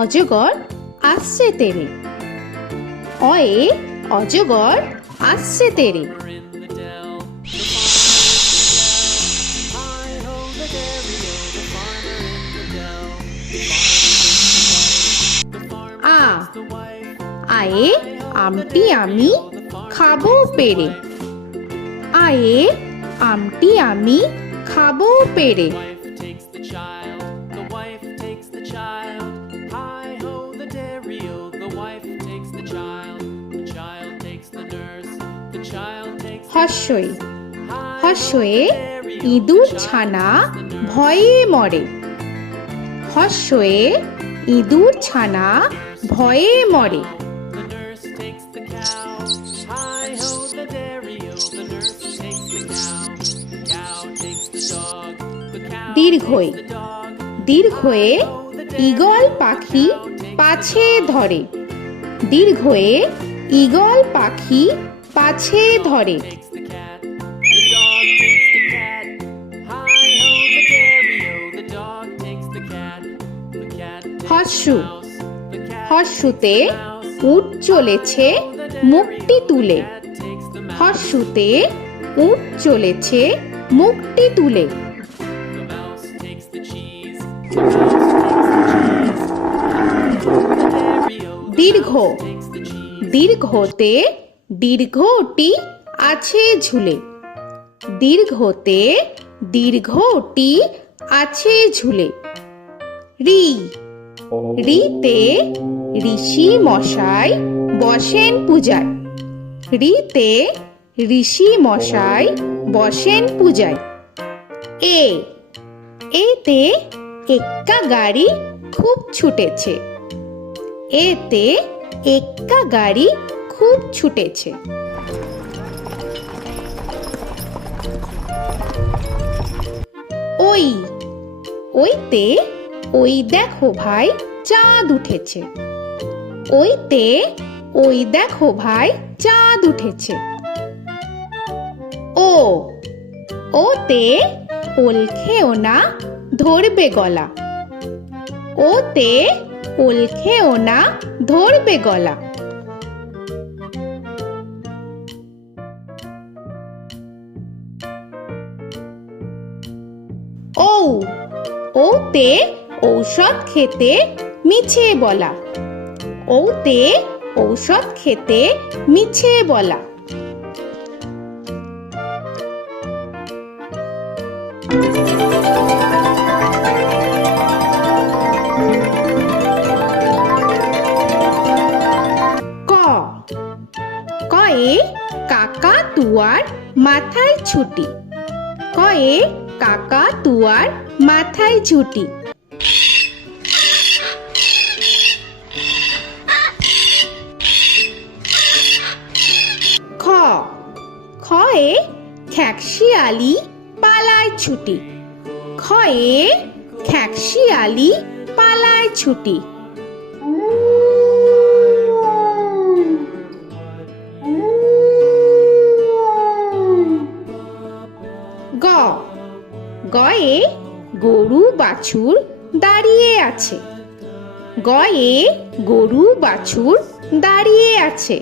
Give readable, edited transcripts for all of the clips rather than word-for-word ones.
অজগর আসছে তেরে। অয়ে অজগর আসছে তেরে। আ আয়ে আমটি আমি খাবো পেরে। আয়ে আমটি আমি খাবো পেরে। হর্ষই হর্ষয়ে ইঁদুর ছানা ভয়ে মরে। হর্ষয়ে ইঁদুর ছানা ভয়ে মরে। দীর্ঘই দীর্ঘয়ে ঈগল পাখি পাছে ধরে। দীর্ঘয়ে ঈগল পাখি পাছে ধরে। হর্ষু হর্ষুতে উট চলেছে মুখটি তুলে। হর্ষুতে উট চলেছে মুখটি তুলে। দীর্ঘ দীর্ঘতে দীর্ঘটি আছে ঝুলে। দীর্ঘতে দীর্ঘটি আছে ঝুলে। রি রিতে ঋষি মশাই বসেন পূজায়। রিতে ঋষি মশাই বসেন পূজায়। এ এতে এক্কা গাড়ি খুব ছুটেছে। এতে এক্কা গাড়ি খুব ছুটেছে। ওই ওইতে ওই দেখো ভাই চাঁদ উঠেছে। ওইতে ওই দেখো ভাই চাঁদ উঠেছে। ও ওতে ওল খেও না ধরবে গলা। ওতে ওল খেও না ধরবে গলা। ঔ ওতে ঔষধ খেতে মিছে বলা। ওতে ঔষধ খেতে মিছে বলা। ক কয়ে কাকা তুয়ার মাথায় ছুটি। কয়ে কাকা তুয়ার মাথায় ছুটি। খ খয়ে খ্যাকশিয়ালি পালায় ছুটি। খয়ে খ্যাকশিয়ালি পালায় ছুটি। গ গয়ে গরু বাছুর দাঁড়িয়ে আছে। গয়ে গরু বাছুর দাঁড়িয়ে আছে।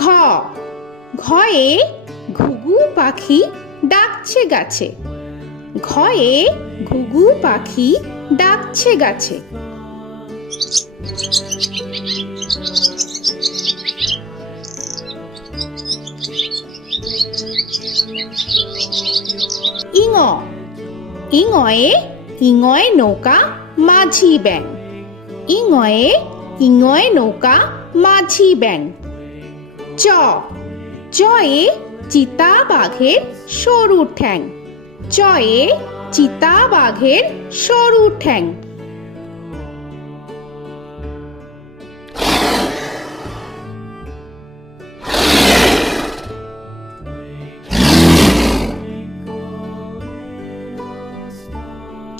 ঘ ঘয়ে ঘুঘু পাখি ডাকছে গাছে। ঘয়ে ঘুঘু পাখি ডাকছে গাছে। ইঙ ইঙয়ে ইঙয় নৌকা মাঝি ব্যাং। ইঙয়ে ইঙয় নৌকা মাঝি ব্যাং। চ চয়ে চিতা বাঘের সরু ঠ্যাং। চয়ে চিতা বাঘের সরু ঠ্যাং।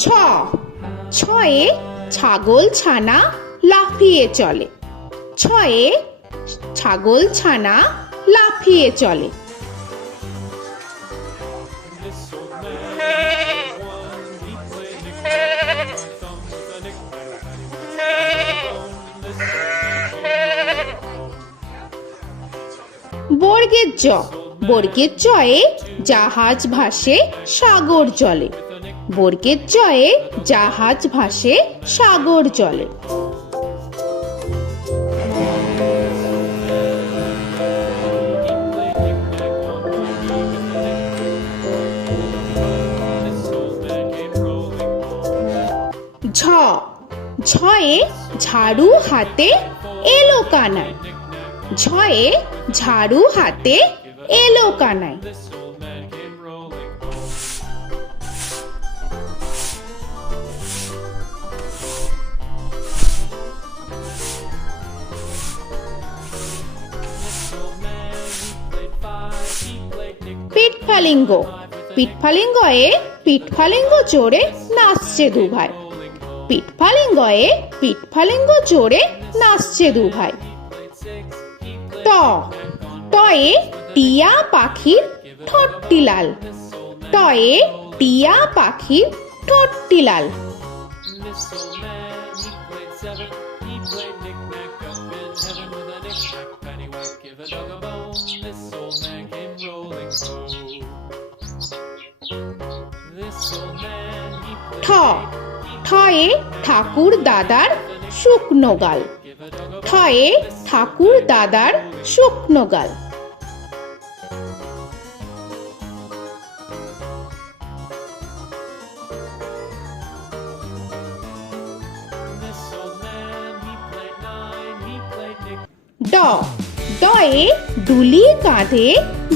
ছ ছয়ে ছাগল ছানা লাফিয়ে চলে। ছয়ে ছাগল ছানা লাফিয়ে চলে। বর্গের জ, বর্গের জয়ে জাহাজ ভাসে সাগর জলে। বর্গের জয়ে জাহাজ ভাসে সাগর জলে। ঝ, ঝয়ে ঝাড়ু হাতে এলো কানাই। ঝয়ে ঝাড়ু হাতে এলো কানাই। পিঠফালিঙ্গ, পিঠফালিঙ্গয়ে পিঠফালিঙ্গ চড়ে নাচছে দু ভাই। পিঠফালিঙ্গয়ে পিঠফালিঙ্গ চড়ে নাচছে দু ভাই। ট, টয়ে টিয়া পাখির ঠোঁটটি লাল। টয়ে টিয়া পাখির ঠোঁটটি লাল। ঠ, ঠয়ে ঠাকুর দাদার শুকনো গাল। ঠয়ে ঠাকুর দাদার শুকনো গাল। ড, ডয়ে ডুলি কাঁধে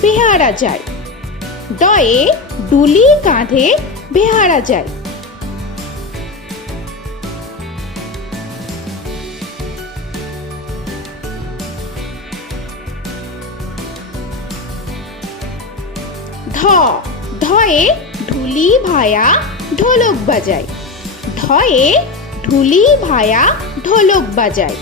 বেহারা যায়। ডয়ে ডুলি কাঁধে বেহারা যায়। ধ, ধয়ে ঢুলি ভায়া ঢোলক বাজায়। ধয়ে ঢুলি ভায়া ঢোলক বাজায়।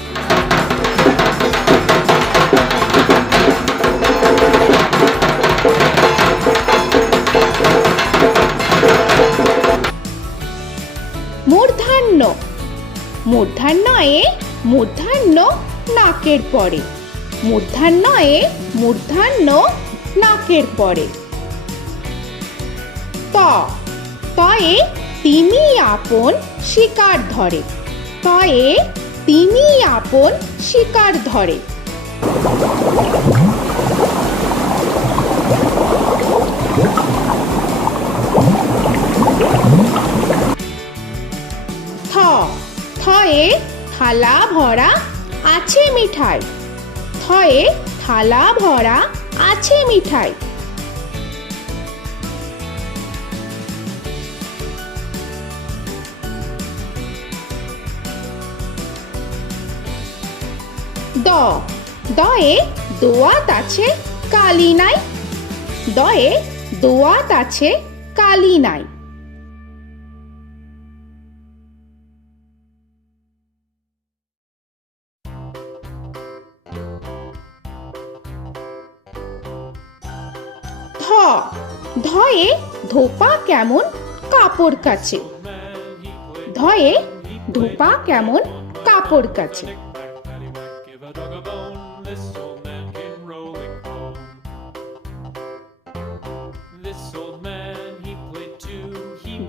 মূর্ধন্য, মূর্ধন্যয়ে মূর্ধন্য নাকের পরে। মূর্ধন্যয়ে মূর্ধন্য নাকের পরে। ত, তয়ে তিমি আপন শিকার ধরে। তয়ে তিমি আপন শিকার ধরে। থ, থয়ে থালা ভরা আছে মিঠাই। থয়ে থালা ভরা আছে মিঠাই। দ, দয়ে দোয়াত আছে কালি নাই। দয়ে দোয়াত আছে কালি নাই। ধ, ধয়ে ধোপা কেমন কাপড় কাচে। ধয়ে ধোপা কেমন কাপড় কাচে।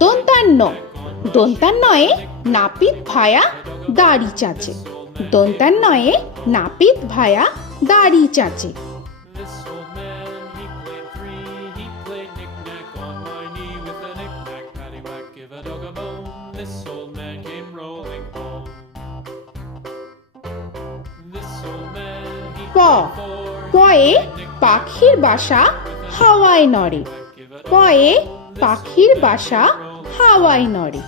দন্তান্ন, দন্তান্নয়ে নাপিত ভায়া দাড়ি চাচে। দন্তান্নয়ে নাপিত ভায়া দাড়ি চাচে। প, পয়ে পাখির বাসা হাওয়ায় নড়ে। পয়ে পাখির বাসা হাওয়ায় নড়ে।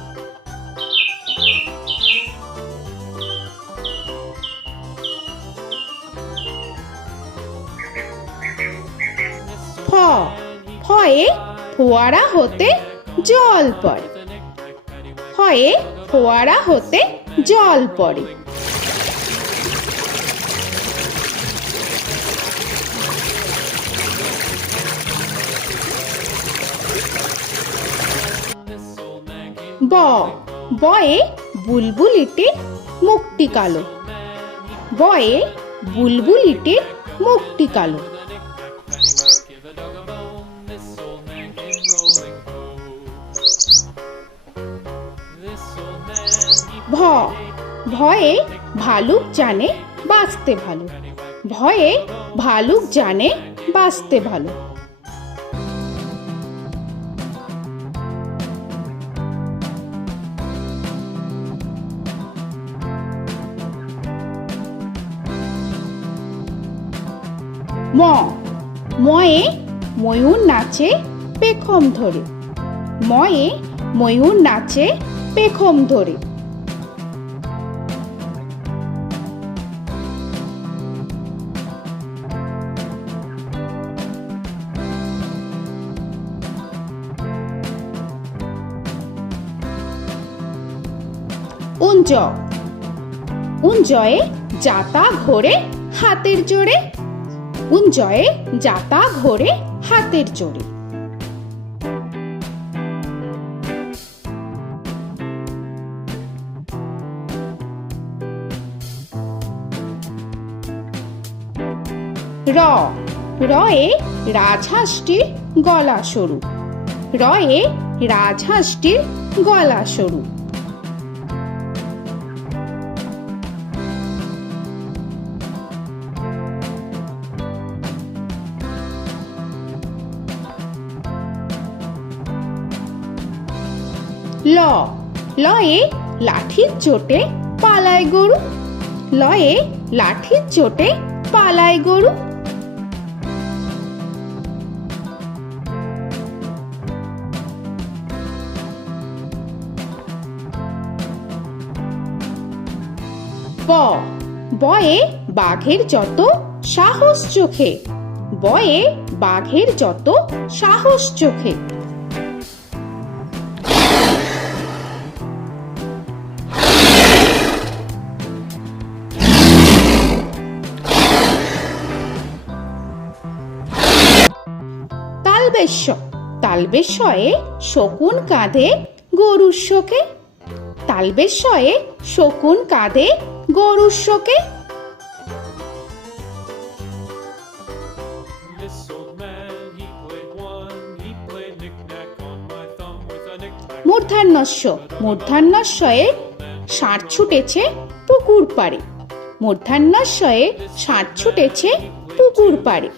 ফ, ফয়ে ফোয়ারা হতে জল পড়ে। ফয়ে ফোয়ারা হতে জল পড়ে। ব বয়ে বুলবুলিটির মুখটি কালো। বয়ে বুলবুলিটির মুখটি কালো। ভ ভয়ে ভালুক জানে বাঁচতে ভালো। ভয়ে ভালুক জানে বাঁচতে ভালো। ম ময়ে ময়ূর নাচে পেখম ধরে। ময়ে ময়ূর নাচে পেখম ধরে। উঞ্জ উঞ্জয়ে যাতা ঘোরে হাতের জোরে। উঞ্জয়ে যাতা ঘোরে হাতের জোরে। র রয়ে রাজহাঁসটির গলা সরু। রয়ে রাজহাঁসটির গলা সরু। ল লয়ে লাঠির চোটে পালায় গরু। লয়ে লাঠির চোটে পালায় গরু। ব বয়ে বাঘের যত সাহস চোখে। বয়ে বাঘের যত সাহস চোখে। তালবেশ্য তালবেশ্যয়ে শকুন কাঁধে গরুর শোকে। তালবেশ্যয়ে শকুন কাঁধে গরুর শোকে। মূর্ধন্যস্য মূর্ধন্যস্বয়ে ষাঁড় ছুটেছে পুকুর পাড়ে। মূর্ধন্যস্বয়ে ষাঁড় ছুটেছে পুকুর পাড়ে।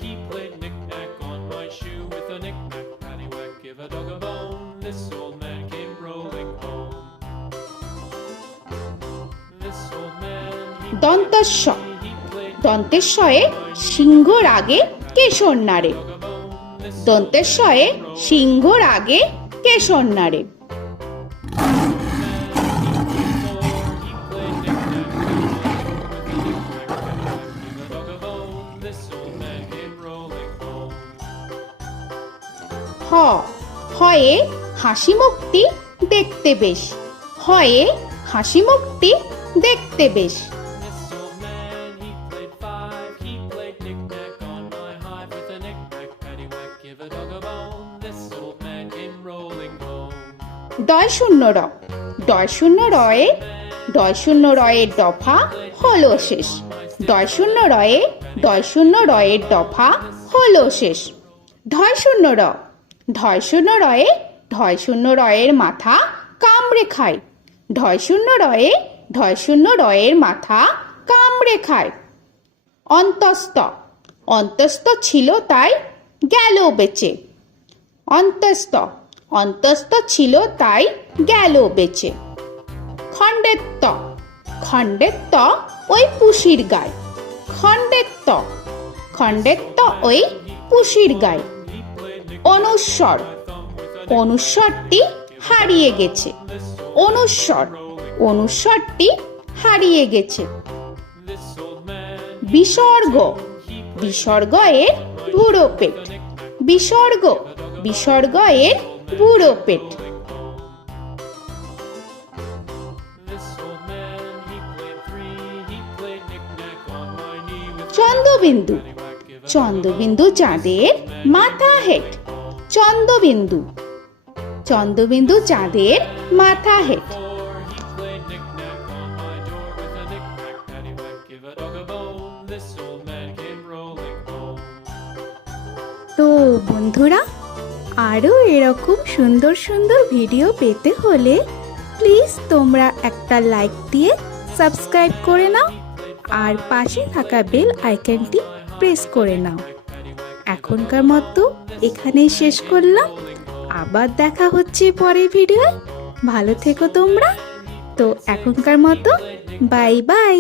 দন্তস্ব দন্তেশ্বয়ে সিংহর আগে কেশর নাড়ে। দন্তেশ্বয়ে সিংহর আগে কেশর নাড়ে। হ হয়ে হাসি মুখটি দেখতে বেশ। হয়ে হাসি মুখটি দেখতে বেশ। ডয় শূন্য র ডয় শূন্য রয়ে ডয় শূন্য রয়ের দফা হলো শেষ। ডয় শূন্য রয়ে ডয় শূন্য রয়ের দফা হলো শেষ। ঢয় শূন্য র ঢয় শূন্য রয়ে ঢয় শূন্য রয়ের মাথা কামড়ে খায়। ঢয় শূন্য রয়ে ঢয় শূন্য রয়ের মাথা কামড়ে খায়। অন্তস্থ অন্তস্থ ছিল তাই গেল বেঁচে। অন্তস্থ অন্তস্থ ছিল তাই গেল বেঁচে। খণ্ডেত্ব খণ্ডেত্ব ওই পুষির গায়। খণ্ডেত্ব খণ্ডেত্ব ওই পুষির গায়। অনুস্বর অনুস্বরটি হারিয়ে গেছে। অনুস্বর অনুস্বরটি হারিয়ে গেছে। বিসর্গ বিসর্গ এর বুড়ো পেট। বিসর্গ বিসর্গ এর বুড়ো পেট। চন্দ্রবিন্দু চন্দ্রবিন্দু চাঁদের মাথা হেট। চন্দ্রবিন্দু চন্দ্রবিন্দু চাঁদের মাথা হেড। তো বন্ধুরা, আরও এরকম সুন্দর সুন্দর ভিডিও পেতে হলে প্লিজ তোমরা একটা লাইক দিয়ে সাবস্ক্রাইব করে নাও আর পাশে থাকা বেল আইকনটি প্রেস করে নাও। এখনকার মতো এখানেই শেষ করলাম, আবার দেখা হচ্ছে পরের ভিডিও। ভালো থেকো তোমরা। তো এখনকার মতো বাই বাই।